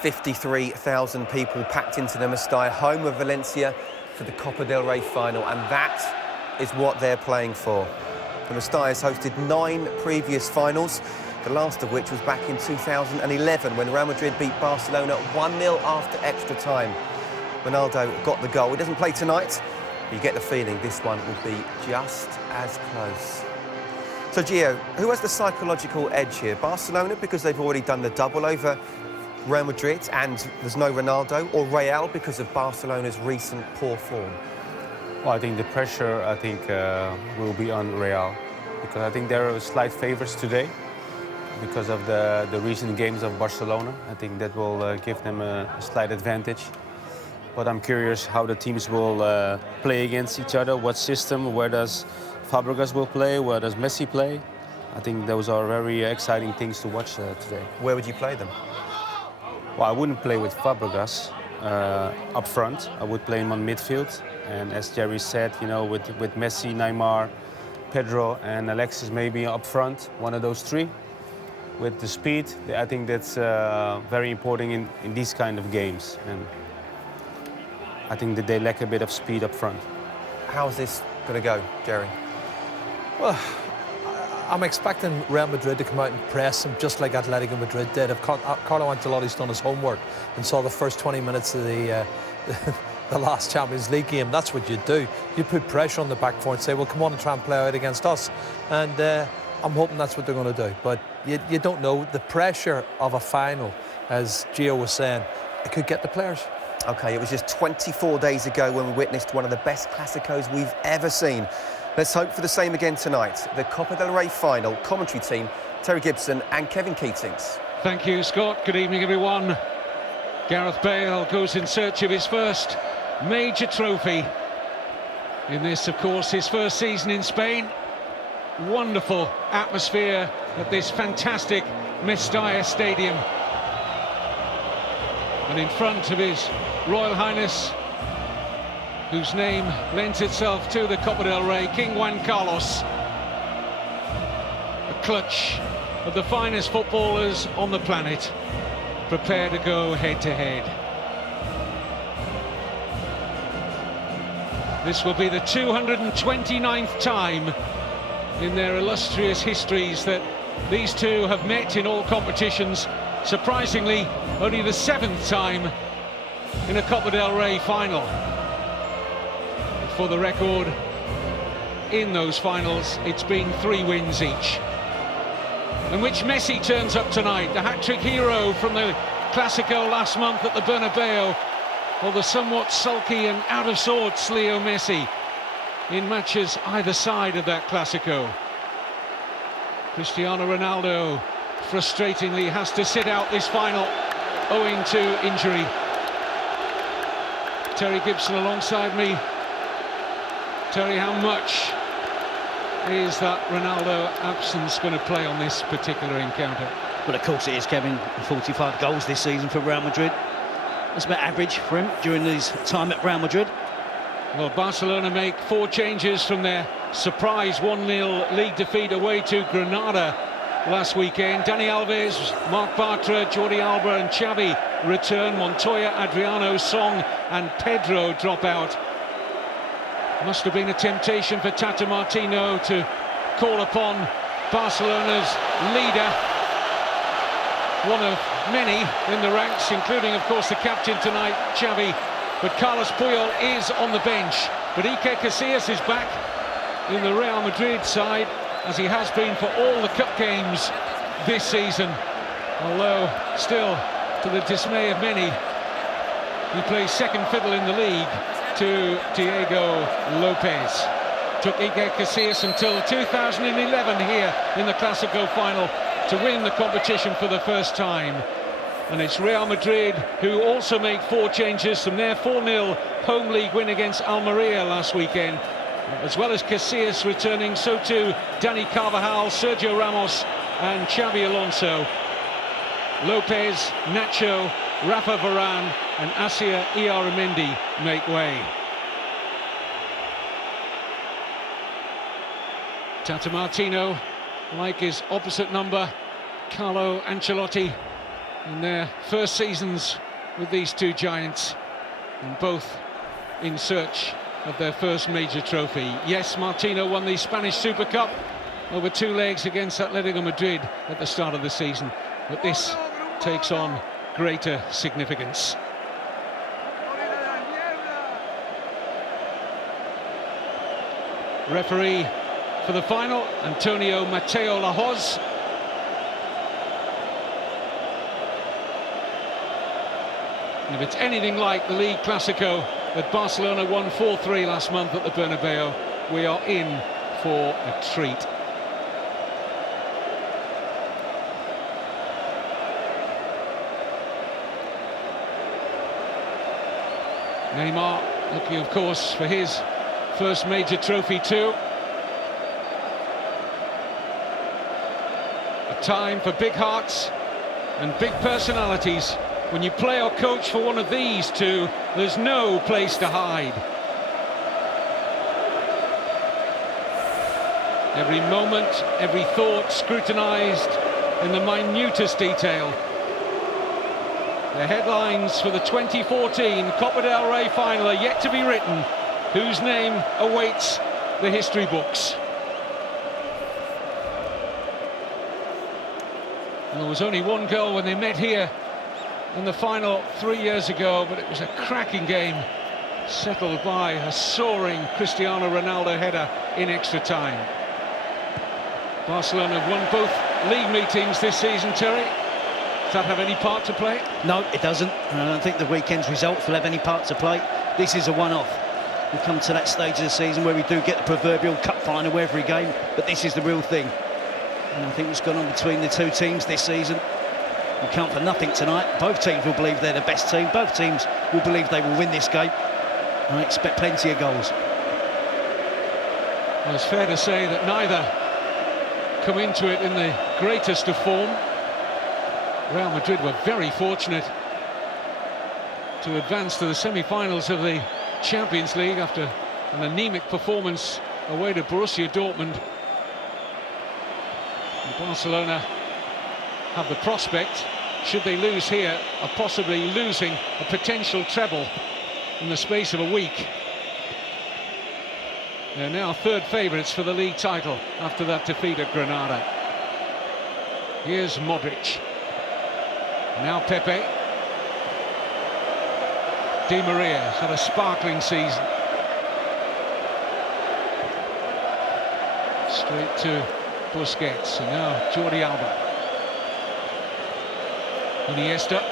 53,000 people packed into the Mestalla, home of Valencia, for the Copa del Rey final, and that is what they're playing for. The Mestalla has hosted 9 previous finals, the last of which was back in 2011 when Real Madrid beat Barcelona 1-0 after extra time. Ronaldo got the goal. He doesn't play tonight, but you get the feeling this one will be just as close. So, Gio, who has the psychological edge here? Barcelona, because they've already done the double over Real Madrid and there's no Ronaldo, or Real because of Barcelona's recent poor form? Well, I think the pressure, will be on Real, because I think they're slight favourites today because of the recent games of Barcelona. I think that will give them a slight advantage. But I'm curious how the teams will play against each other, what system, where does Fabregas will play, where does Messi play. I think those are very exciting things to watch today. Where would you play them? Well, I wouldn't play with Fabregas up front. I would play him on midfield. And as Jerry said, you know, with Messi, Neymar, Pedro and Alexis maybe up front, one of those three. With the speed, I think that's very important in these kind of games. And I think that they lack a bit of speed up front. How's this going to go, Jerry? Well, I'm expecting Real Madrid to come out and press them just like Atletico Madrid did. If Carlo Ancelotti's done his homework and saw the first 20 minutes of the last Champions League game, that's what you do. You put pressure on the back four and say, well, come on and try and play out against us. And I'm hoping that's what they're going to do. But you don't know. The pressure of a final, as Gio was saying, it could get the players. OK, it was just 24 days ago when we witnessed one of the best Clásicos we've ever seen. Let's hope for the same again tonight. The Copa del Rey final. Commentary team, Terry Gibson and Kevin Keatings. Thank you, Scott. Good evening, everyone. Gareth Bale goes in search of his first major trophy. In this, of course, his first season in Spain. Wonderful atmosphere at this fantastic Mestalla Stadium. And in front of his Royal Highness, whose name lends itself to the Copa del Rey, King Juan Carlos. A clutch of the finest footballers on the planet, prepare to go head-to-head. This will be the 229th time in their illustrious histories that these two have met in all competitions. Surprisingly, only the 7th time in a Copa del Rey final. For the record, in those finals, it's been 3 wins each. In which Messi turns up tonight, the hat-trick hero from the Clásico last month at the Bernabeu, or the somewhat sulky and out of sorts Leo Messi in matches either side of that Clásico. Cristiano Ronaldo frustratingly has to sit out this final owing to injury. Terry Gibson alongside me. Terry, how much is that Ronaldo absence going to play on this particular encounter? Well, of course it is, Kevin. 45 goals this season for Real Madrid. That's about average for him during his time at Real Madrid. Well, Barcelona make 4 changes from their surprise 1-0 league defeat away to Granada last weekend. Dani Alves, Marc Bartra, Jordi Alba and Xavi return. Montoya, Adriano, Song and Pedro drop out. Must have been a temptation for Tata Martino to call upon Barcelona's leader, one of many in the ranks, including, of course, the captain tonight, Xavi. But Carlos Puyol is on the bench. But Iker Casillas is back in the Real Madrid side, as he has been for all the cup games this season. Although, still, to the dismay of many, he plays second fiddle in the league to Diego Lopez. Took Iker Casillas until 2011 here in the Clásico final to win the competition for the first time. And it's Real Madrid who also make 4 changes from their 4-0 home league win against Almeria last weekend. As well as Casillas returning, so too Dani Carvajal, Sergio Ramos and Xabi Alonso. Lopez, Nacho, Rafa Varane and Asia Iaramendi make way. Tata Martino, like his opposite number, Carlo Ancelotti, in their first seasons with these two giants, and both in search of their first major trophy. Yes, Martino won the Spanish Super Cup over 2 legs against Atletico Madrid at the start of the season, but this takes on greater significance. Referee for the final, Antonio Mateo Lahoz. And if it's anything like the League Clasico that Barcelona won 4-3 last month at the Bernabeu, we are in for a treat. Neymar looking, of course, for his first major trophy too. A time for big hearts and big personalities. When you play or coach for one of these two, there's no place to hide. Every moment, every thought scrutinised in the minutest detail. The headlines for the 2014 Copa del Rey final are yet to be written, whose name awaits the history books. And there was only one goal when they met here in the final 3 years ago, but it was a cracking game, settled by a soaring Cristiano Ronaldo header in extra time. Barcelona have won both league meetings this season, Terry. Does that have any part to play? No, it doesn't. And I don't think the weekend's results will have any part to play. This is a one-off. We come to that stage of the season where we do get the proverbial cup final every game, but this is the real thing. And I think what's gone on between the two teams this season, we count for nothing tonight. Both teams will believe they're the best team. Both teams will believe they will win this game. And I expect plenty of goals. Well, it's fair to say that neither come into it in the greatest of form. Real Madrid were very fortunate to advance to the semi-finals of the Champions League after an anemic performance away to Borussia Dortmund. And Barcelona have the prospect, should they lose here, of possibly losing a potential treble in the space of a week. They're now third favourites for the league title after that defeat at Granada. Here's Modric. Now Pepe. Di Maria has had a sparkling season. Straight to Busquets, and now Jordi Alba. Iniesta.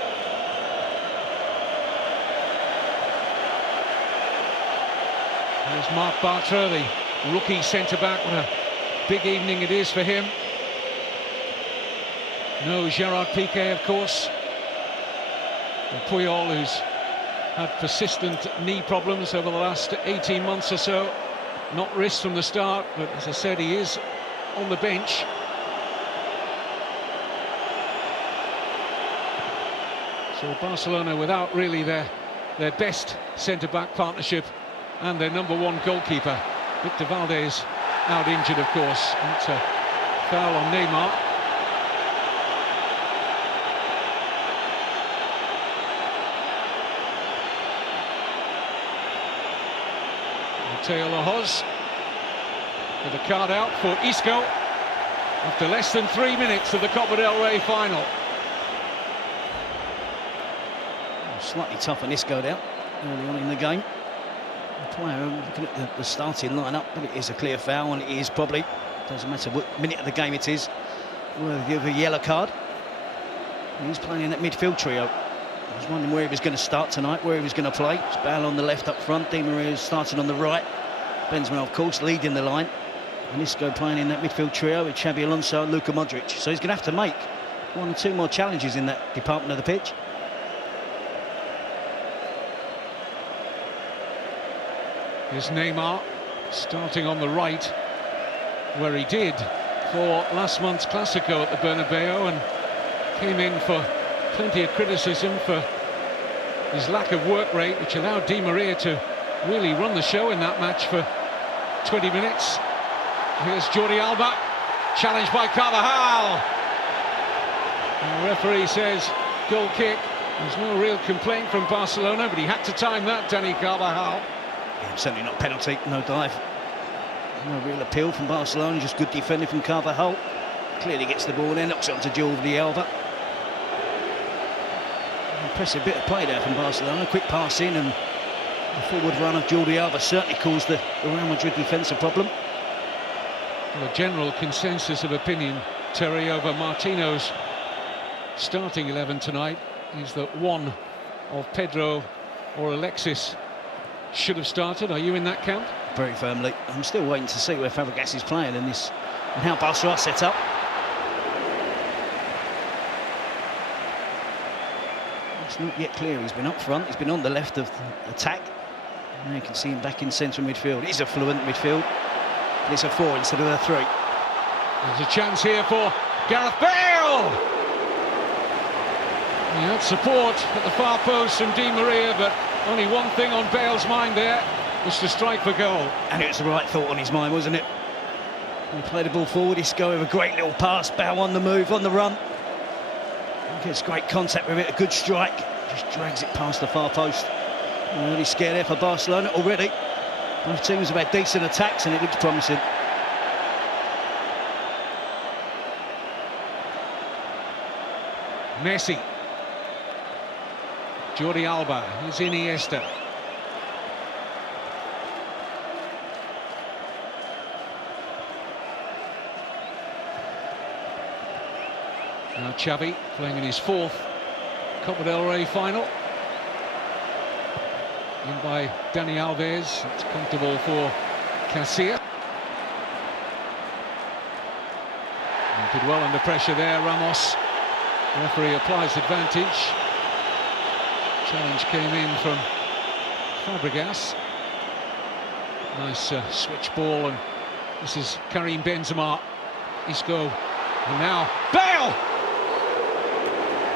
There's Marc Bartra, the rookie centre-back. What a big evening it is for him. No Gerard Piqué, of course. And Puyol, who's had persistent knee problems over the last 18 months or so. Not risked from the start, but as I said, he is on the bench. So Barcelona without really their best centre-back partnership and their #1 goalkeeper. Victor Valdez out injured, of course. And it's a foul on Neymar. Mateo Lahoz with a card out for Isco after less than 3 minutes of the Copa del Rey final. Slightly tough on Isco out early on in the game. The player, looking at the starting lineup, but it is a clear foul, and it is probably, doesn't matter what minute of the game it is, worthy of a yellow card. He's playing in that midfield trio. I was wondering where he was going to start tonight, where he was going to play. It's Bale on the left up front, Di Maria starting on the right, Benzema, of course, leading the line, and Isco playing in that midfield trio with Xabi Alonso and Luka Modric. So he's going to have to make 1 or 2 more challenges in that department of the pitch. Here's Neymar starting on the right, where he did for last month's Clasico at the Bernabeu, and came in for plenty of criticism for his lack of work rate, which allowed Di Maria to really run the show in that match for 20 minutes. Here's Jordi Alba, challenged by Carvajal. And the referee says goal kick. There's no real complaint from Barcelona, but he had to time that, Dani Carvajal. Yeah, certainly not penalty, no dive. No real appeal from Barcelona, just good defending from Carvajal. Clearly gets the ball there, knocks it onto Jordi Alba. Impressive bit of play there from Barcelona, quick pass in, and the forward run of Jordi Alba certainly caused the Real Madrid defence a problem. Well, a general consensus of opinion, Terry, over Martino's starting 11 tonight is that one of Pedro or Alexis should have started. Are you in that camp? Very firmly. I'm still waiting to see where Fabregas is playing in this and how Barca are set up. It's not yet clear. He's been up front, he's been on the left of the attack. Now you can see him back in central midfield. It is a fluent midfield, but it's a 4 instead of a 3. There's a chance here for Gareth Bale! He had support at the far post from Di Maria, but only one thing on Bale's mind there was to strike for goal. And it was the right thought on his mind, wasn't it? He played the ball forward, Isco with a great little pass, Bale on the move, on the run. He gets great contact with it, a good strike, just drags it past the far post. An early scare there for Barcelona already. Both teams have had decent attacks and it looks promising. Messi. Jordi Alba, here's Iniesta. Now Xavi playing in his 4th Copa del Rey final. In by Dani Alves, it's comfortable for Casilla. And did well under pressure there, Ramos. The referee applies advantage. Challenge came in from Fabregas. Nice switch ball, and this is Karim Benzema. Isco, and now Bale!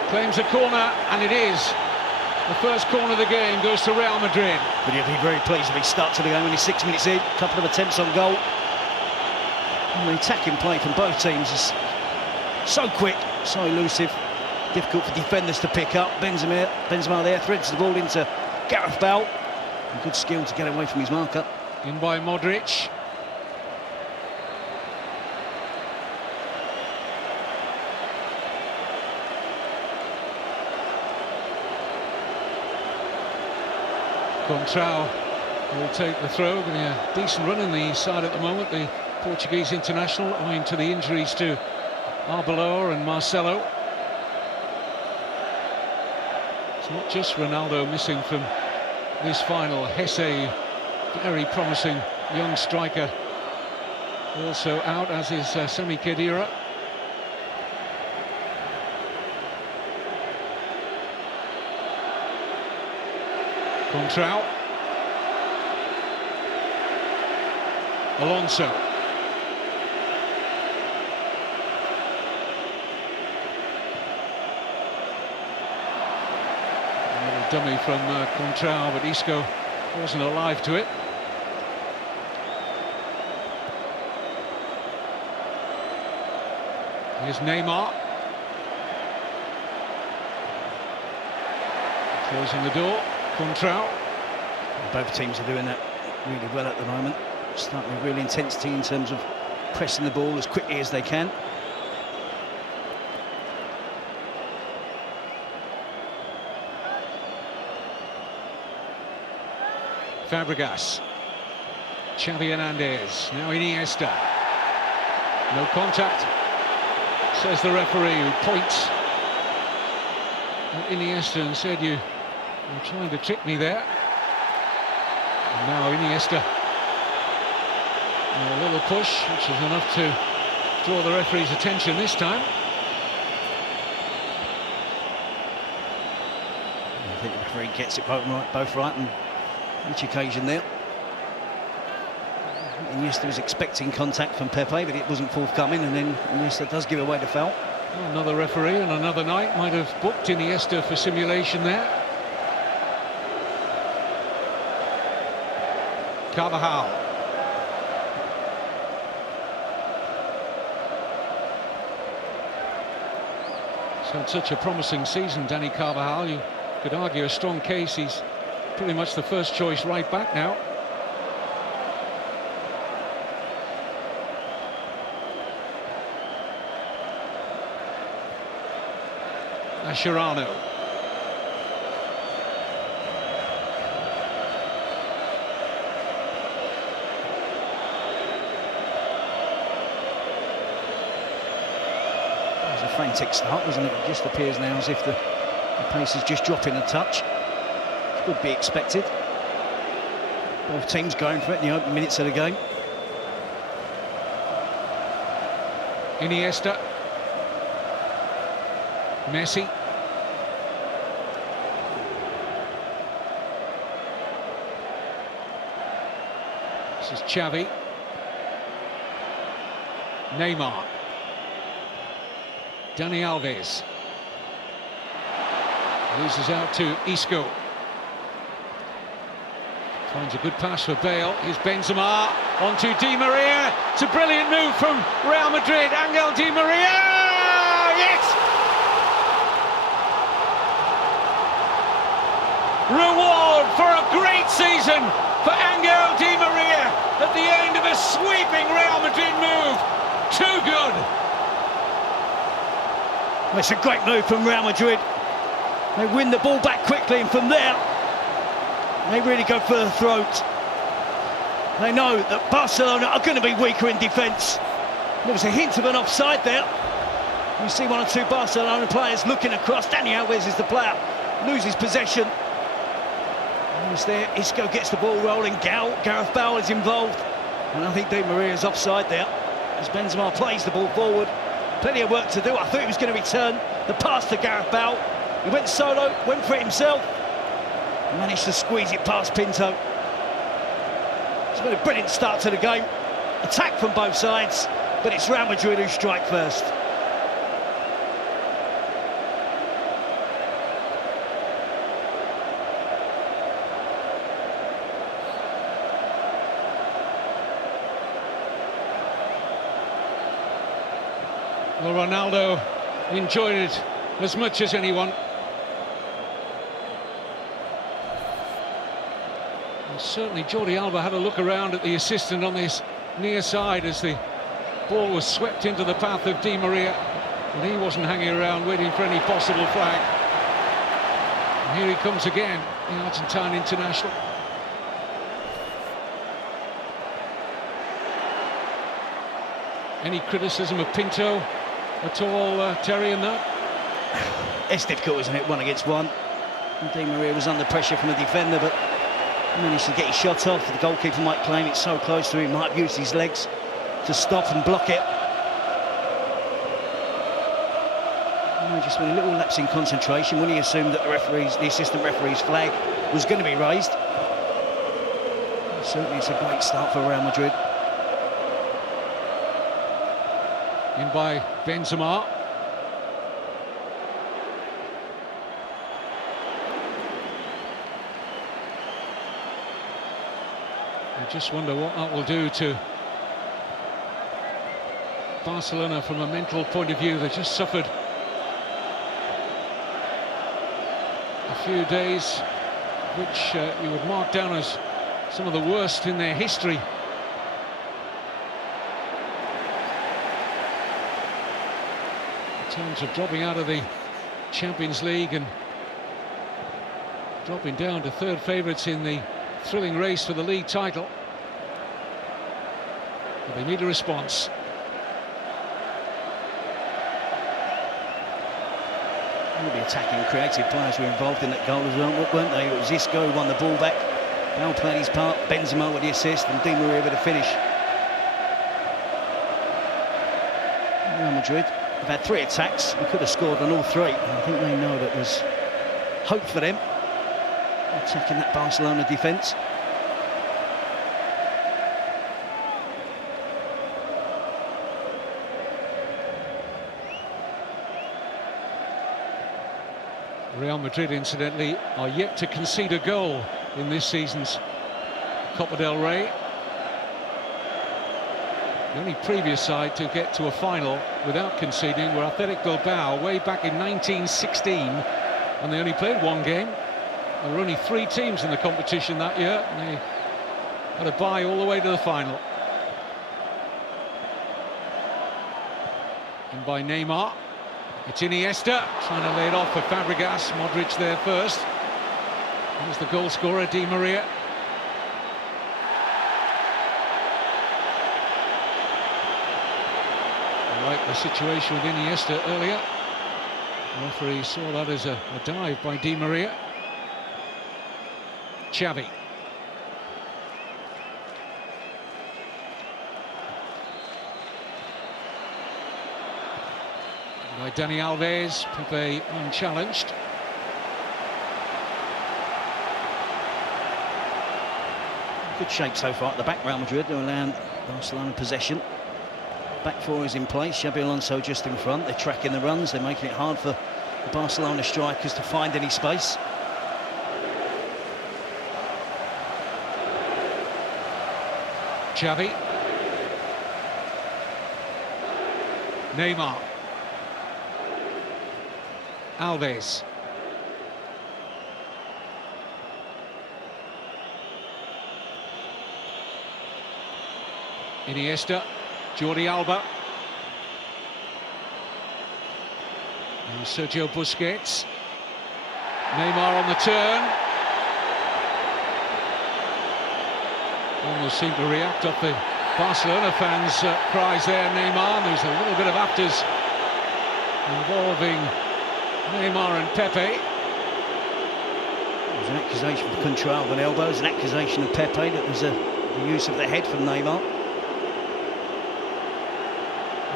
Claims a corner, and it is. The first corner of the game goes to Real Madrid. But he'll be very pleased if he starts to the game when he's 6 minutes in. A couple of attempts on goal. And the attacking play from both teams is so quick, so elusive. Difficult for defenders to pick up. Benzema there threads the ball into Gareth Bale. And good skill to get away from his marker. In by Modric. Contrao will take the throw, but a decent run in the side at the moment. The Portuguese international, owing to the injuries to Arbeloa and Marcelo. It's not just Ronaldo missing from this final. Hesse, very promising young striker, also out, as is Sami Khedira. Contrao. Alonso. A little dummy from Contrao, but Isco wasn't alive to it. Here's Neymar. Closing the door. Contrao. Both teams are doing that really well at the moment. Starting with real intensity in terms of pressing the ball as quickly as they can. Fabregas. Xavi Hernandez. Now Iniesta. No contact, says the referee, who points at Iniesta and said, you're trying to trick me there. And now Iniesta. And a little push, which is enough to draw the referee's attention this time. I think the referee gets it both right on each occasion there. Iniesta was expecting contact from Pepe, but it wasn't forthcoming, and then Iniesta does give away the foul. Well, another referee on another night might have booked Iniesta for simulation there. Carvajal. had such a promising season, Danny Carvajal. You could argue a strong case. He's pretty much the first choice right back now. Mascherano. It was a frantic start, wasn't it? It just appears now as if the pace is just dropping a touch. It would be expected. Both teams going for it in the opening minutes of the game. Iniesta. Messi. This is Xavi. Neymar. Dani Alves. Loses out to Isco. Finds a good pass for Bale. Here's Benzema. On to Di Maria. It's a brilliant move from Real Madrid. Angel Di Maria. Yes! Reward for a great season for Angel Di Maria at the end of a sweeping Real Madrid move. Too good. Well, it's a great move from Real Madrid. They win the ball back quickly, and from there they really go for the throat. They know that Barcelona are going to be weaker in defence. There was a hint of an offside there. You see one or two Barcelona players looking across. Dani Alves is the player, loses possession. Almost there, Isco gets the ball rolling. Gareth Bale is involved, and I think Di Maria's offside there as Benzema plays the ball forward. Plenty of work to do. I thought he was going to return the pass to Gareth Bale. He went solo, went for it himself, and managed to squeeze it past Pinto. It's been a brilliant start to the game. Attack from both sides, but it's Real Madrid who strike first. Well, Ronaldo enjoyed it as much as anyone. And certainly Jordi Alba had a look around at the assistant on this near side as the ball was swept into the path of Di Maria, and he wasn't hanging around waiting for any possible flag. And here he comes again, the Argentine international. Any criticism of Pinto at all, Terry, in that? It's difficult, isn't it, 1 against 1. And Di Maria was under pressure from a defender, but managed to get his shot off. The goalkeeper might claim it's so close to him, might have used his legs to stop and block it. Just been a little lapse in concentration when he assumed that the assistant referee's flag was going to be raised. Certainly it's a great start for Real Madrid. In by Benzema. I just wonder what that will do to Barcelona from a mental point of view. They just suffered a few days which you would mark down as some of the worst in their history. In terms of dropping out of the Champions League and dropping down to third favourites in the thrilling race for the league title. But they need a response. All the attacking, creative players were involved in that goal as well, weren't they? It was Isco who won the ball back. Bale played his part, Benzema with the assist, and Di Maria with the finish. Real Madrid have had 3 attacks and could have scored on all 3. I think they know that there's hope for them attacking that Barcelona defence. Real Madrid, incidentally, are yet to concede a goal in this season's Copa del Rey. The only previous side to get to a final without conceding were Athletic Bilbao way back in 1916, and they only played one game. There were only 3 teams in the competition that year, and they had a bye all the way to the final. And by Neymar, it's Iniesta trying to lay it off for Fabregas. Modric there first. Here's the goal scorer, Di Maria. I like the situation with Iniesta earlier. The referee saw that as a dive by Di Maria. Xavi. By Dani Alves, Pepe unchallenged. Good shape so far at the back, Real Madrid. They're allowing Barcelona possession. Back 4 is in place, Xabi Alonso just in front. They're tracking the runs, they're making it hard for the Barcelona strikers to find any space. Xavi. Neymar. Alves. Iniesta. Jordi Alba. And Sergio Busquets. Neymar on the turn. Almost seemed to react off the Barcelona fans' cries there, Neymar. There's a little bit of afters involving Neymar and Pepe. There's an accusation for control of an elbow. There's an accusation of Pepe that was the use of the head from Neymar.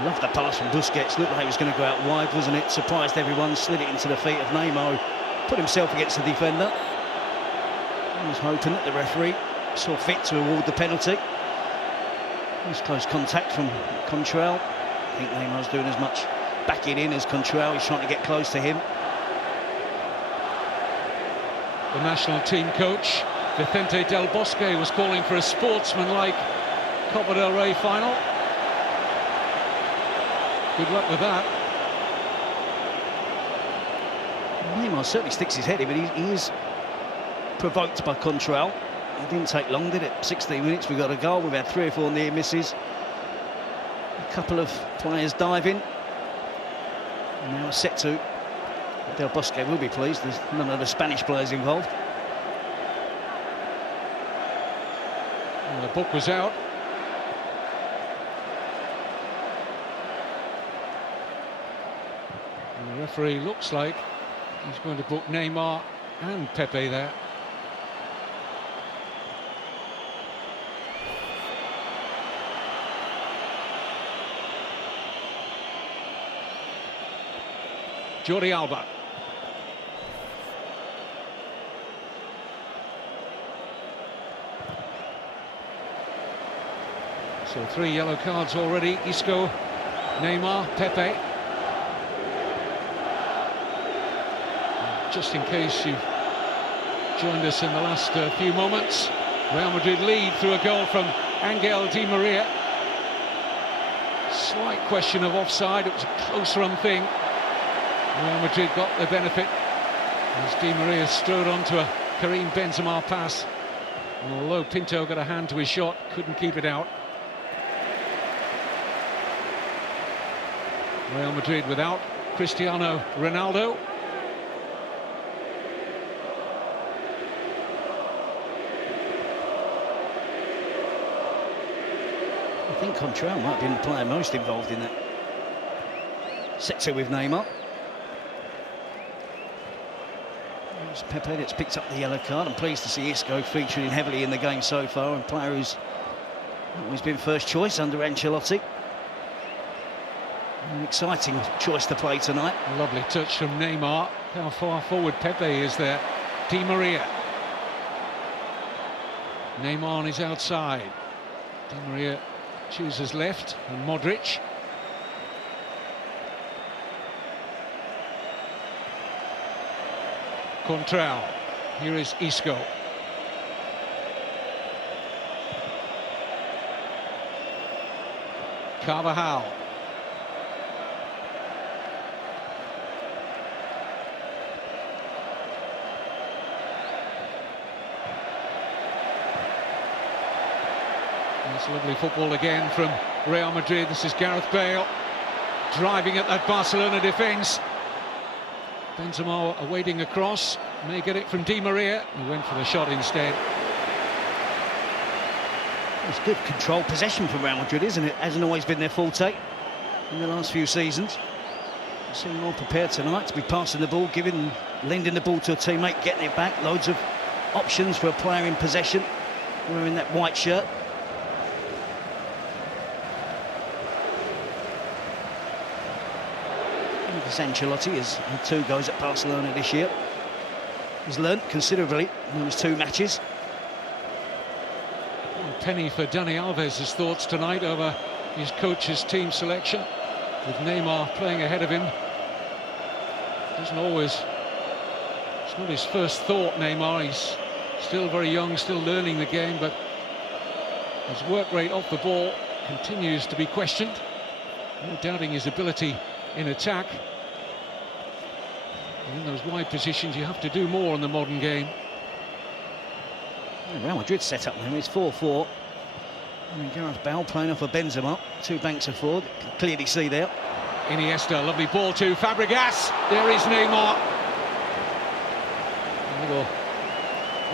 Loved the pass from Busquets. Looked like he was going to go out wide, wasn't it? Surprised everyone. Slid it into the feet of Neymar, who put himself against the defender. He was hoping that the referee saw fit to award the penalty. There's close contact from Contral. I think Neymar's doing as much backing in as Contral. He's trying to get close to him. The national team coach, Vicente Del Bosque, was calling for a sportsmanlike Copa del Rey final. Good luck with that. Neymar certainly sticks his head in, but he is provoked by Contral. It didn't take long, did it? 16 minutes, we got a goal. We've had 3 or 4 near misses. A couple of players diving. And now a set to. Del Bosque will be pleased. There's none of the Spanish players involved. Well, the book was out. And the referee looks like he's going to book Neymar and Pepe there. Jordi Alba. So 3 yellow cards already. Isco, Neymar, Pepe. Just in case you've joined us in the last few moments, Real Madrid lead through a goal from Angel Di Maria. Slight question of offside. It was a close run thing. Real Madrid got the benefit as Di Maria strode onto a Karim Benzema pass. And although Pinto got a hand to his shot, couldn't keep it out. Real Madrid without Cristiano Ronaldo. I think Contral might have been the player most involved in that. Set to with Neymar. It's Pepe that's picked up the yellow card. I'm pleased to see Isco featuring heavily in the game so far, and player who's always been first choice under Ancelotti. An exciting choice to play tonight. Lovely touch from Neymar. How far forward Pepe is there. Di Maria. Neymar on his outside. Di Maria chooses left, and Modric. Contral. Here is Isco. Carvajal. That's lovely football again from Real Madrid. This is Gareth Bale driving at that Barcelona defence. Benzema awaiting a cross, may get it from Di Maria, who went for the shot instead. It's good control possession from Real Madrid, isn't it? Hasn't always been their forte in the last few seasons. They seem more prepared tonight to be passing the ball, lending the ball to a teammate, getting it back. Loads of options for a player in possession, wearing that white shirt. Ancelotti has had 2 goes at Barcelona this year. He's learnt considerably in those 2 matches. Well, penny for Dani Alves' thoughts tonight over his coach's team selection, with Neymar playing ahead of him. Doesn't always, it's not his first thought, Neymar. He's still very young, still learning the game, but his work rate off the ball continues to be questioned. No doubting his ability in attack. In those wide positions, you have to do more in the modern game. Yeah, Real Madrid set up now. It's 4-4. And Gareth Bale playing off a Benzema. 2 banks of forward. Clearly see there. Iniesta, lovely ball to Fabregas. There is Neymar. A little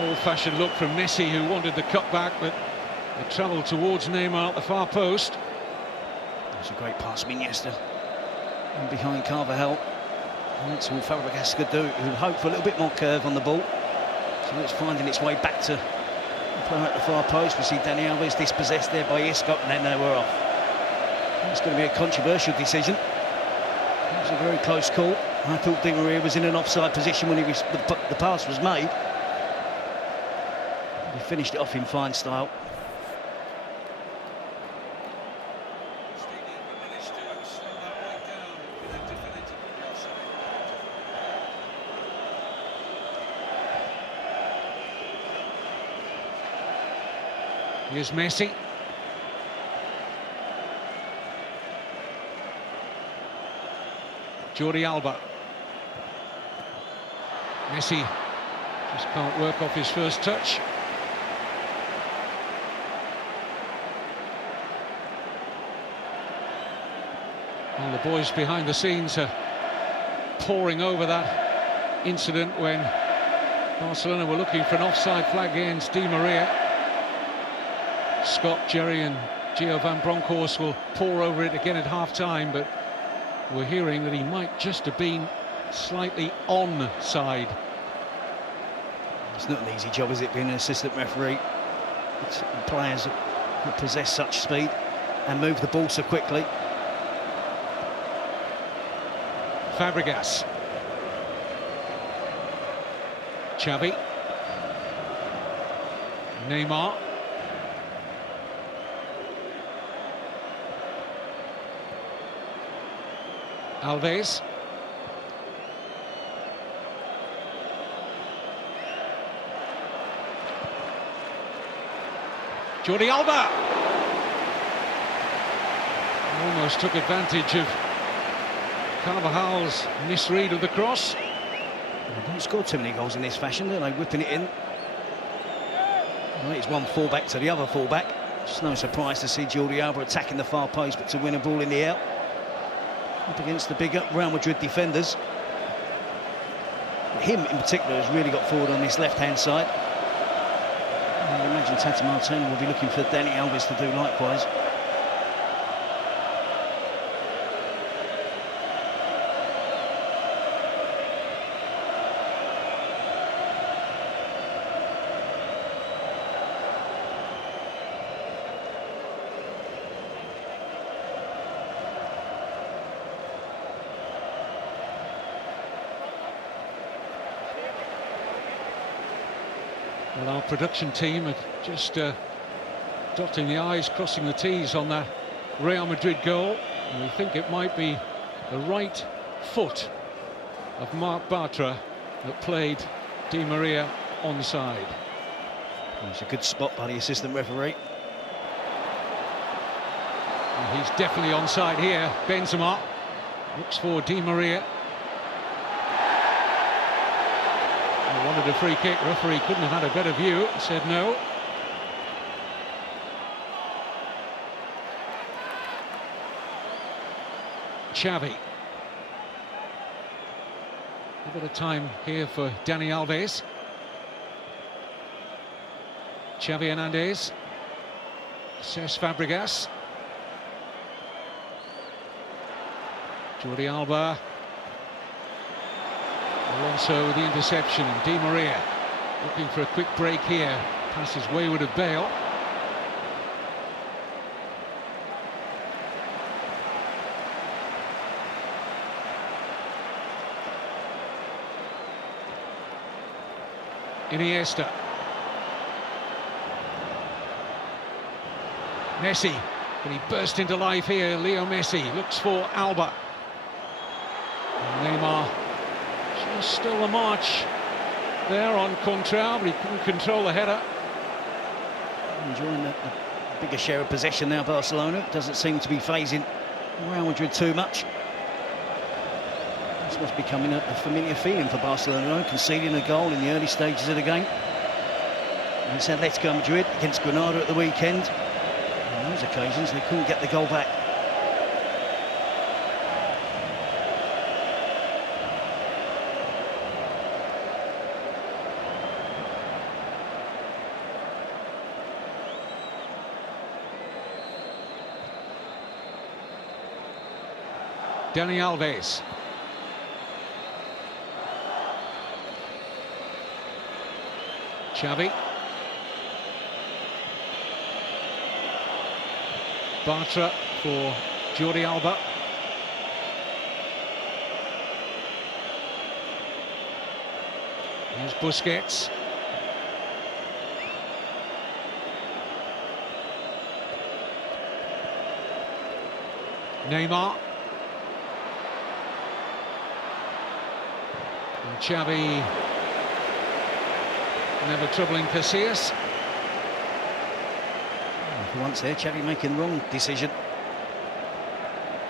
old-fashioned look from Messi, who wanted the cutback, but it travelled towards Neymar at the far post. That's a great pass from Iniesta. And behind Carvajal. And that's all Fabregas could do. He would hope for a little bit more curve on the ball. So it's finding its way back to the player at the far post. We see Dani Alves dispossessed there by Isco, and then they were off. It's going to be a controversial decision. It was a very close call. I thought Di Maria was in an offside position when the pass was made. He finished it off in fine style. Here's Messi. Jordi Alba. Messi just can't work off his first touch. And the boys behind the scenes are poring over that incident when Barcelona were looking for an offside flag against Di Maria. Scott, Jerry and Gio van Bronckhorst will pore over it again at half-time, but we're hearing that he might just have been slightly onside. It's not an easy job, is it, being an assistant referee? It's players who possess such speed and move the ball so quickly. Fabregas. Xavi. Neymar. Alves. Jordi Alba. Almost took advantage of Carvajal's misread of the cross. They don't score too many goals in this fashion, do they? Whipping it in. Well, it's one fullback to the other fullback. It's no surprise to see Jordi Alba attacking the far post, but to win a ball in the air up against the bigger Real Madrid defenders. Him in particular has really got forward on this left-hand side. I imagine Tata Martino will be looking for Dani Alves to do likewise. Well, our production team are just dotting the I's, crossing the T's on that Real Madrid goal. And we think it might be the right foot of Marc Bartra that played Di Maria onside. It's a good spot by the assistant referee. And he's definitely onside here. Benzema looks for Di Maria. He wanted a free kick. Referee couldn't have had a better view. Said no. Xavi. A bit of time here for Dani Alves. Xavi Hernandez. Cesc Fabregas. Jordi Alba. Alonso with the interception. Di Maria looking for a quick break here. Passes wayward of Bale. Iniesta. Messi, and he burst into life here. Leo Messi looks for Alba. And Neymar just stole the march there on Contral, but he couldn't control the header. Enjoying the bigger share of possession now, Barcelona. Doesn't seem to be phasing Real Madrid too much. This must be becoming a familiar feeling for Barcelona, conceding a goal in the early stages of the game. And it's Atletico Madrid against Granada at the weekend. On those occasions, they couldn't get the goal back. Dani Alves. Xavi. Bartra for Jordi Alba. Here's Busquets. Neymar. And Xavi never troubling Casillas. For once there, Xavi making the wrong decision.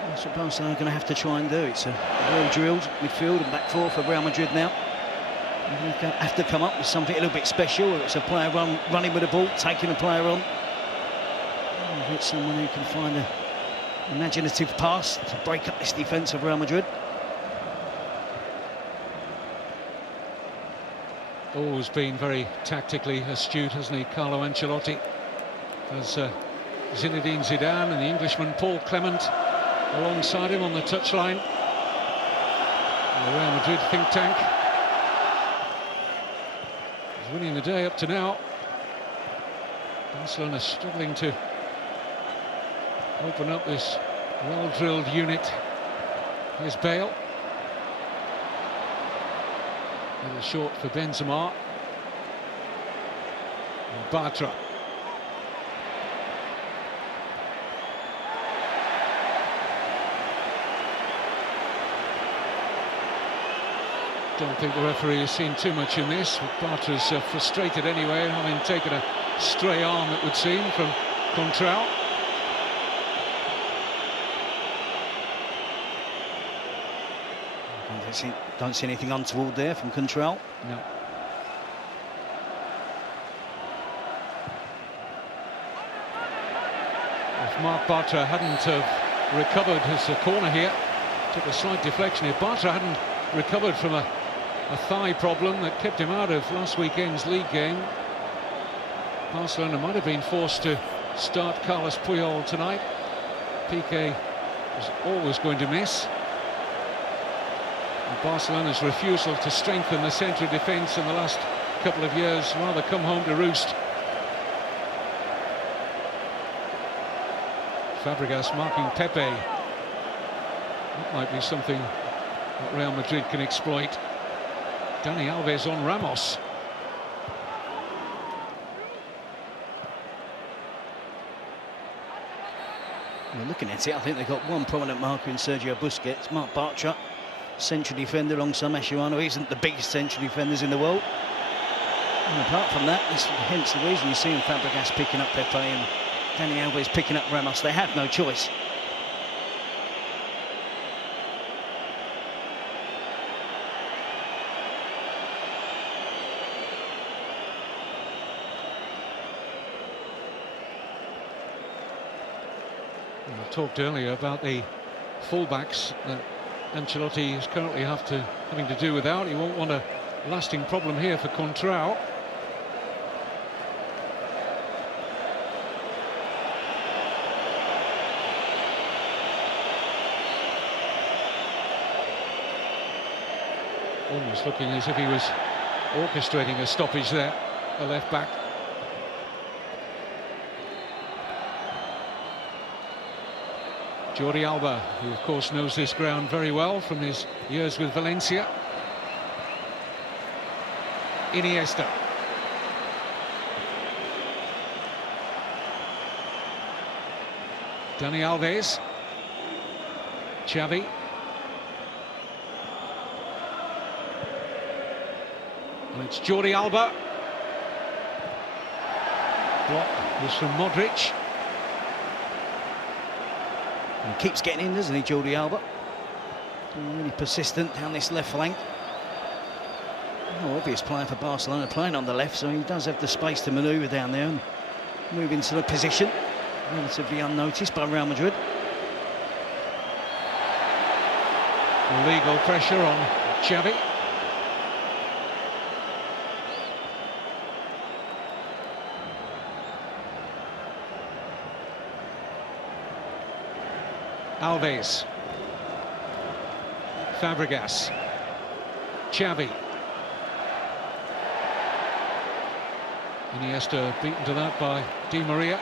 That's what Barcelona are going to have to try and do. It's a well-drilled midfield and back four for Real Madrid now. They're going to have to come up with something a little bit special. Whether it's a player running with the ball, taking a player on. Or it's someone who can find an imaginative pass to break up this defence of Real Madrid. Always been very tactically astute, hasn't he, Carlo Ancelotti? As Zinedine Zidane and the Englishman Paul Clement alongside him on the touchline. And the Real Madrid think tank is winning the day up to now. Barcelona struggling to open up this well-drilled unit. Here's Bale. A little short for Benzema. And Bartra. Don't think the referee has seen too much in this. Bartra's frustrated anyway, having taken a stray arm, it would seem, from Contral. Don't see anything untoward there from Contral. No. If Marc Bartra hadn't recovered his corner here, took a slight deflection. If Bartra hadn't recovered from a thigh problem that kept him out of last weekend's league game, Barcelona might have been forced to start Carlos Puyol tonight. Piqué was always going to miss. And Barcelona's refusal to strengthen the central defence in the last couple of years rather come home to roost. Fabregas marking Pepe. That might be something that Real Madrid can exploit. Dani Alves on Ramos. Well, looking at it, I think they've got one prominent marker in Sergio Busquets. Marc Bartra, central defender alongside Mascherano. He isn't the biggest central defenders in the world. And apart from that, hence the reason you're seeing Fabregas picking up Pepe and Dani Alves picking up Ramos. They have no choice. I talked earlier about the fullbacks that Ancelotti is currently having to do without. He won't want a lasting problem here for Contrao. Almost looking as if he was orchestrating a stoppage there, the left back. Jordi Alba, who of course knows this ground very well from his years with Valencia. Iniesta. Dani Alves. Xavi. And it's Jordi Alba. Block was from Modric. And he keeps getting in, doesn't he, Jordi Alba? Being really persistent down this left flank. Obvious player for Barcelona, playing on the left, so he does have the space to manoeuvre down there and move into the position. Relatively unnoticed by Real Madrid. Illegal pressure on Xavi. Alves. Fabregas. Xavi. Iniesta beaten to that by Di Maria.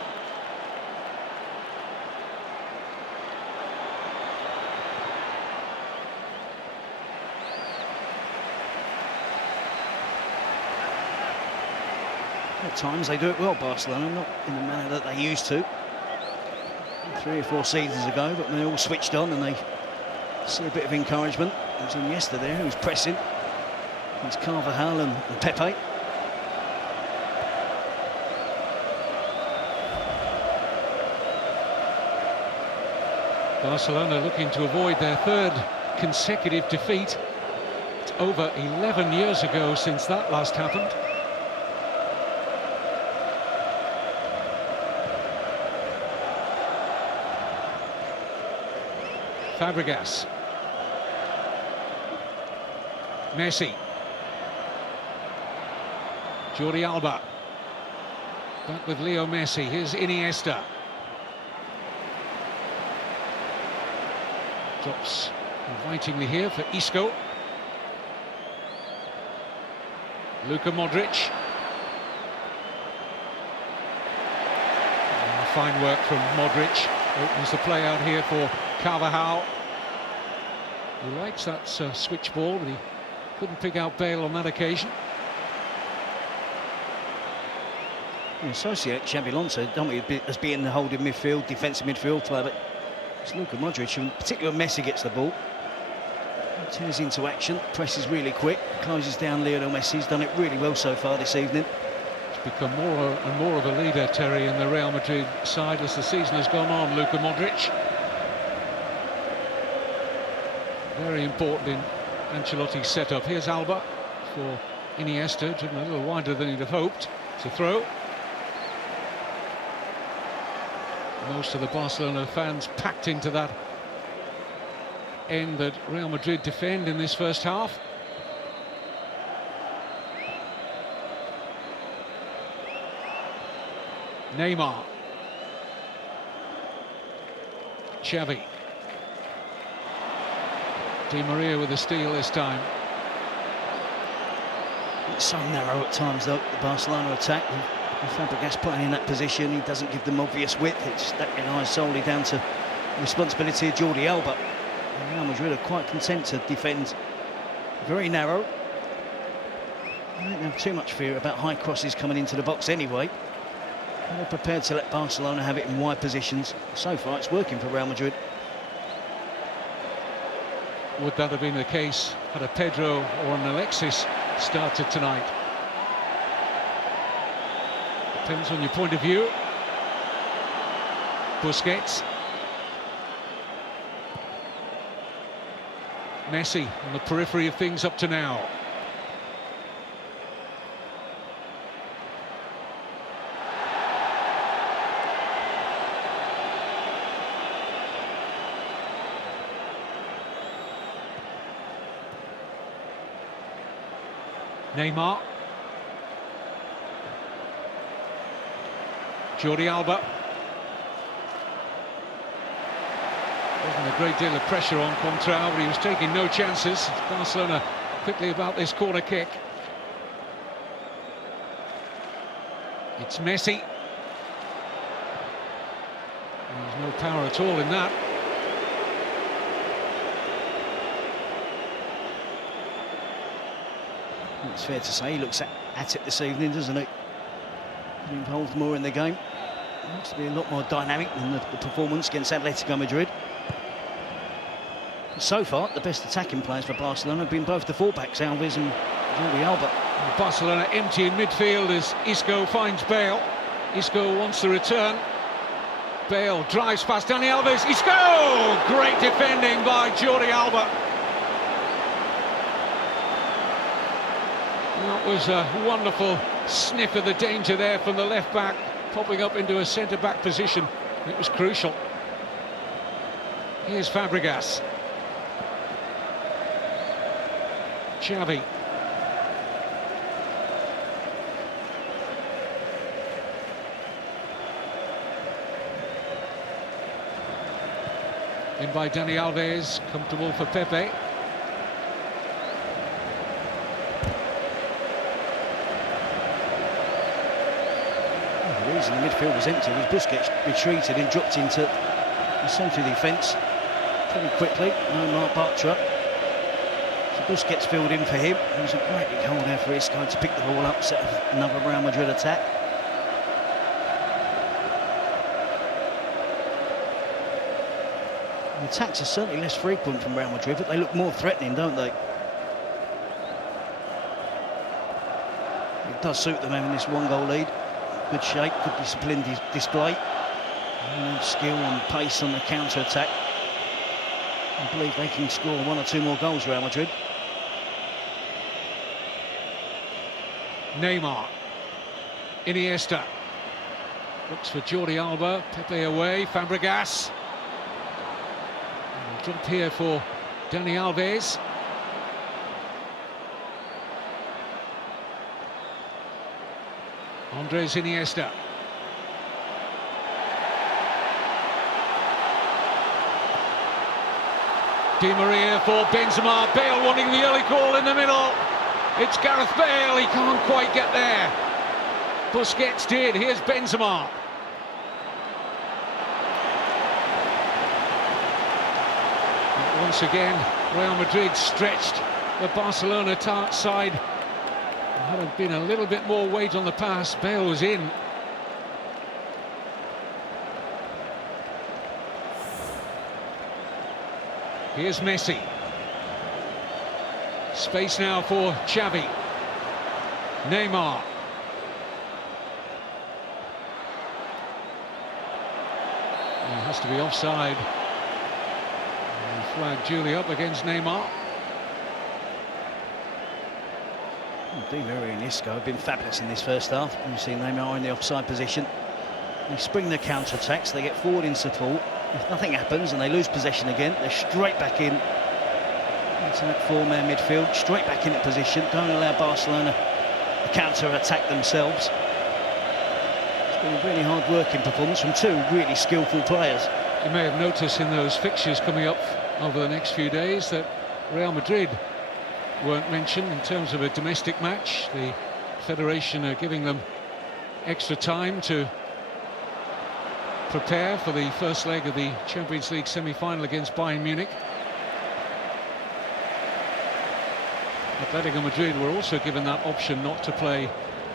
At times they do it well, Barcelona, not in the manner that they used to 3 or 4 seasons ago, but they all switched on and they see a bit of encouragement. It was Iniesta there who was pressing against Carvajal and Pepe. Barcelona looking to avoid their 3rd consecutive defeat. It's over 11 years ago since that last happened. Fabregas. Messi. Jordi Alba. Back with Leo Messi. Here's Iniesta. Drops invitingly here for Isco. Luka Modric. Fine work from Modric. Opens the play out here for Carvajal. He likes that switch ball, but he couldn't pick out Bale on that occasion. We associate Xabi Alonso, don't we, as being the holding midfield, defensive midfield player, but it's Luka Modric, and particularly when Messi gets the ball. He turns into action, presses really quick, closes down Lionel Messi. He's done it really well so far this evening. He's become more and more of a leader, Terry, in the Real Madrid side as the season has gone on, Luka Modric. Very important in Ancelotti's setup. Here's Alba for Iniesta, driven a little wider than he'd have hoped. It's a throw. Most of the Barcelona fans packed into that end that Real Madrid defend in this first half. Neymar. Xavi. Di Maria with a steal this time. It's so narrow at times, though, the Barcelona attack. With Fabregas playing in that position, he doesn't give them obvious width. It's that relies solely down to the responsibility of Jordi Alba. And Real Madrid are quite content to defend very narrow. They don't have too much fear about high crosses coming into the box anyway. They're prepared to let Barcelona have it in wide positions. So far, it's working for Real Madrid. Would that have been the case had a Pedro or an Alexis started tonight? Depends on your point of view. Busquets. Messi on the periphery of things up to now. Neymar. Jordi Alba. Wasn't a great deal of pressure on Contrao, but he was taking no chances. Barcelona quickly about this corner kick. It's Messi. There's no power at all in that. It's fair to say he looks at it this evening, doesn't he? Involved more in the game. Looks to be a lot more dynamic than the performance against Atletico Madrid. So far, the best attacking players for Barcelona have been both the fullbacks, Alves and Jordi Alba. Barcelona empty in midfield as Isco finds Bale. Isco wants the return. Bale drives past Dani Alves. Isco! Great defending by Jordi Alba. That was a wonderful sniff of the danger there from the left back, popping up into a centre-back position. It was crucial. Here's Fabregas. Xavi. In by Dani Alves, comfortable for Pepe. The reason the midfield was empty was Busquets retreated and dropped into the centre of the defence pretty quickly. No Marc Bartra. So Busquets filled in for him. It was a great big hole there for Isco to pick the ball up, set up another Real Madrid attack. The attacks are certainly less frequent from Real Madrid, but they look more threatening, don't they? It does suit them having this one-goal lead. Good shape, good disciplined display. And skill and pace on the counter-attack. I believe they can score one or two more goals, Real Madrid. Neymar. Iniesta. Looks for Jordi Alba. Pepe away. Fabregas. And a drop here for Dani Alves. Andres Iniesta. Di Maria for Benzema. Bale wanting the early call in the middle. It's Gareth Bale. He can't quite get there. Busquets did. Here's Benzema. And once again, Real Madrid stretched the Barcelona side. Had there been a little bit more weight on the pass, Bale was in. Here's Messi. Space now for Xavi. Neymar. He has to be offside. And flag duly up against Neymar. Di Maria and Isco have been fabulous in this first half. You've seen Neymar in the offside position. They spring their counter-attacks, they get forward in support. If nothing happens and they lose possession again, they're straight back in into that four-man midfield, straight back into position. Don't allow Barcelona to counter-attack themselves. It's been a really hard-working performance from two really skillful players. You may have noticed in those fixtures coming up over the next few days that Real Madrid weren't mentioned in terms of a domestic match. The Federation are giving them extra time to prepare for the first leg of the Champions League semi-final against Bayern Munich. Atletico Madrid were also given that option not to play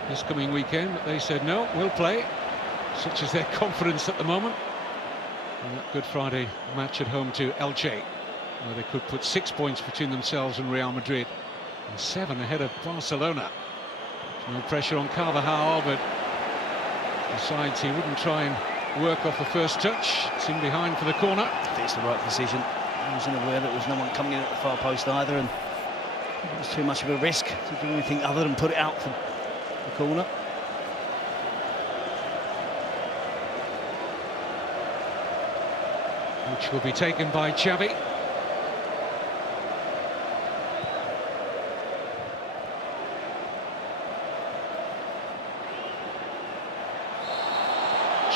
this coming weekend, but they said no, we'll play. Such is their confidence at the moment. And that Good Friday match at home to Elche, where they could put 6 points between themselves and Real Madrid, and 7 ahead of Barcelona. No pressure on Carvajal, but decides he wouldn't try and work off the first touch. It's in behind for the corner. I think it's the right decision. I wasn't aware that there was no one coming in at the far post either, and it was too much of a risk to do anything other than put it out for the corner. Which will be taken by Xavi.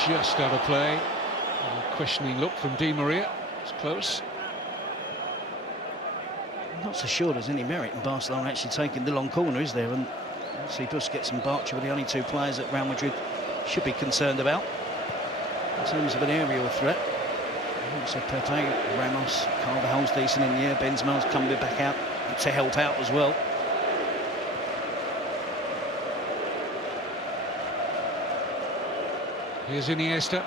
just out of play. A questioning look from Di Maria. It's close. I'm not so sure there's any merit in Barcelona actually taking the long corner, is there? And see Busquets and Bartra were the only two players that Real Madrid should be concerned about in terms of an aerial threat. Also Pepe, Ramos, Carvajal's decent in the air. Benzema's coming back out to help out as well. Here's Iniesta.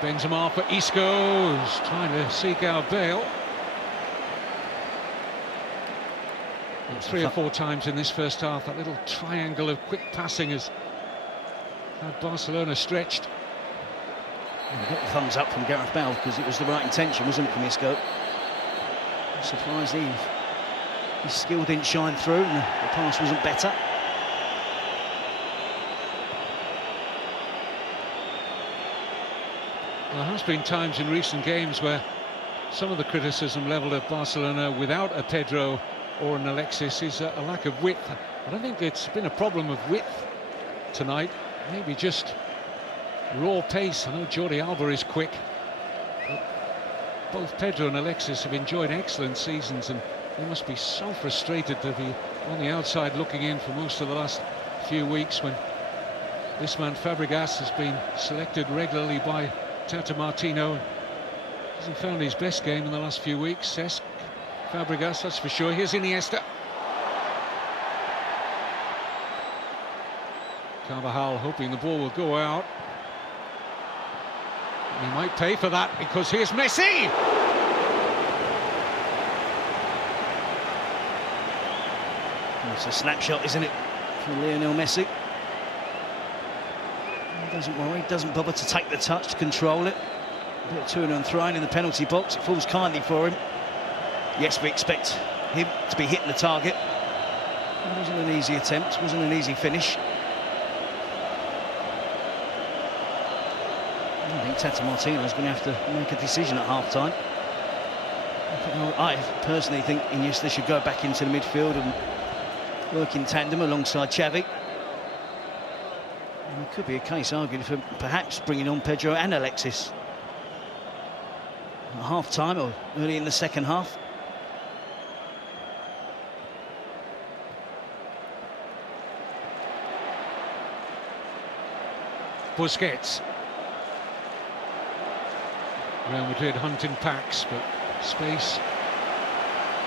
Benzema for Isco, who's trying to seek out Bale. And 3 or 4 times in this first half, that little triangle of quick passing has had Barcelona stretched. And got the thumbs up from Gareth Bale because it was the right intention, wasn't it, from Isco? I'm surprised his skill didn't shine through and the pass wasn't better. There has been times in recent games where some of the criticism levelled at Barcelona without a Pedro or an Alexis is a lack of width. I don't think it's been a problem of width tonight, maybe just raw pace. I know Jordi Alba is quick, but both Pedro and Alexis have enjoyed excellent seasons, and they must be so frustrated to be on the outside looking in for most of the last few weeks when this man Fabregas has been selected regularly by Tata Martino. Hasn't found his best game in the last few weeks, Cesc Fabregas, that's for sure. Here's Iniesta. Carvajal hoping the ball will go out. He might pay for that because here's Messi! It's a snapshot, isn't it, from Lionel Messi? He doesn't worry, doesn't bother to take the touch, to control it. A bit of to and throwing in the penalty box. It falls kindly for him. Yes, we expect him to be hitting the target. It wasn't an easy attempt, wasn't an easy finish. I think Tata Martino is going to have to make a decision at half-time. I personally think Iniesta should go back into the midfield and work in tandem alongside Xavi. And it could be a case argued for perhaps bringing on Pedro and Alexis at half-time or early in the second half. Busquets. Real Madrid hunting packs, but space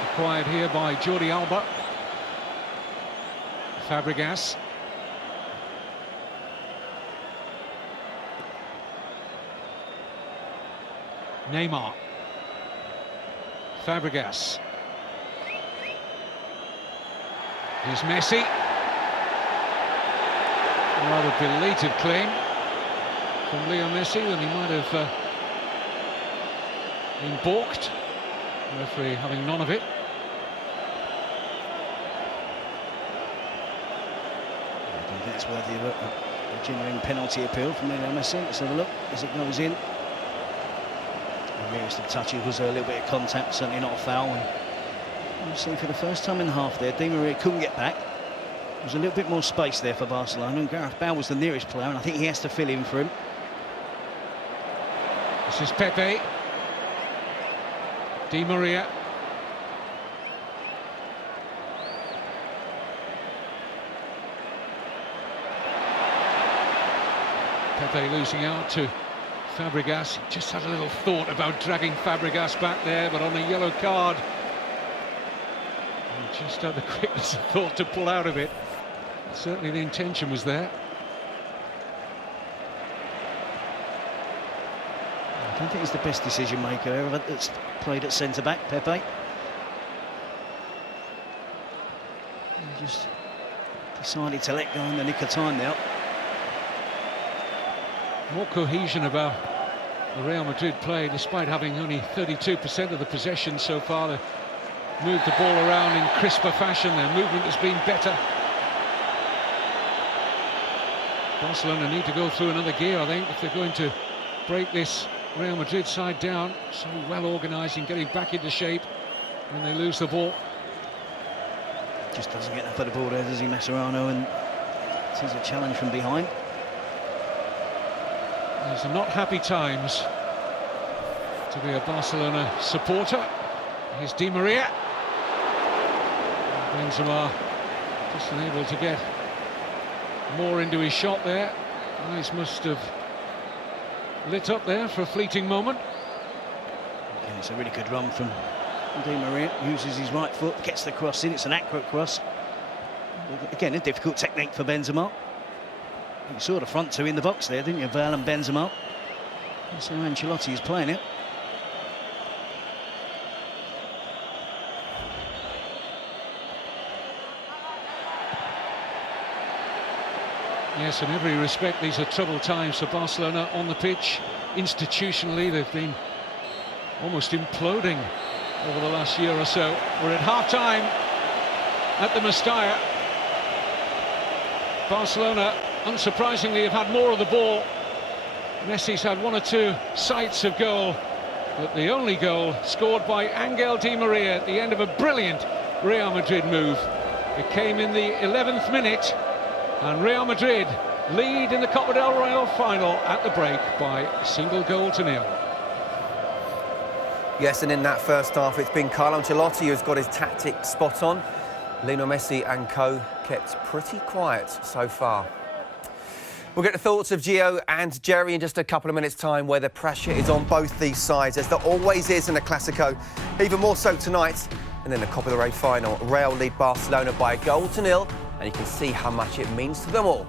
acquired here by Jordi Alba. Fabregas. Neymar. Fabregas. Here's Messi. A rather belated claim from Leo Messi when he might have been balked. The referee having none of it. I think that's worthy of a genuine penalty appeal from Lionel Messi. Let's have a look as it goes in. The nearest of touches was a little bit of contact, certainly not a foul. And you see for the first time in the half there, Di Maria couldn't get back. There was a little bit more space there for Barcelona, and Gareth Bale was the nearest player, and I think he has to fill in for him. This is Pepe. Di Maria. Pepe losing out to Fabregas. Just had a little thought about dragging Fabregas back there, but on a yellow card. And just had the quickness of thought to pull out of it. Certainly the intention was there. I don't think he's the best decision maker ever that's played at centre-back, Pepe. He just decided to let go in the nick of time now. More cohesion about the Real Madrid play, despite having only 32% of the possession so far. They've moved the ball around in crisper fashion. Their movement has been better. Barcelona need to go through another gear, I think, if they're going to break this Real Madrid side down. So well organised in getting back into shape when they lose the ball. Just doesn't get enough of the ball there, does he, Mascherano? And it is a challenge from behind. These are not happy times to be a Barcelona supporter. Here's Di Maria. Benzema just unable to get more into his shot there. Eyes must have lit up there for a fleeting moment. And it's a really good run from Di Maria. Uses his right foot, gets the cross in. It's an accurate cross. Again, a difficult technique for Benzema. You saw the front two in the box there, didn't you, Val and Benzema? That's how Ancelotti is playing it. Yes, in every respect, these are troubled times for Barcelona on the pitch. Institutionally, they've been almost imploding over the last year or so. We're at half-time at the Mestalla. Barcelona, unsurprisingly, have had more of the ball. Messi's had one or two sights of goal, but the only goal scored by Angel Di Maria at the end of a brilliant Real Madrid move. It came in the 11th minute, and Real Madrid lead in the Copa del Rey final at the break by a single goal to nil. Yes, and in that first half, it's been Carlo Ancelotti who's got his tactics spot on. Lionel Messi and co kept pretty quiet so far. We'll get the thoughts of Gio and Jerry in just a couple of minutes' time, where the pressure is on both these sides, as there always is in a Clásico, even more so tonight. And in the Copa del Rey final, Real lead Barcelona by a goal to nil, and you can see how much it means to them all.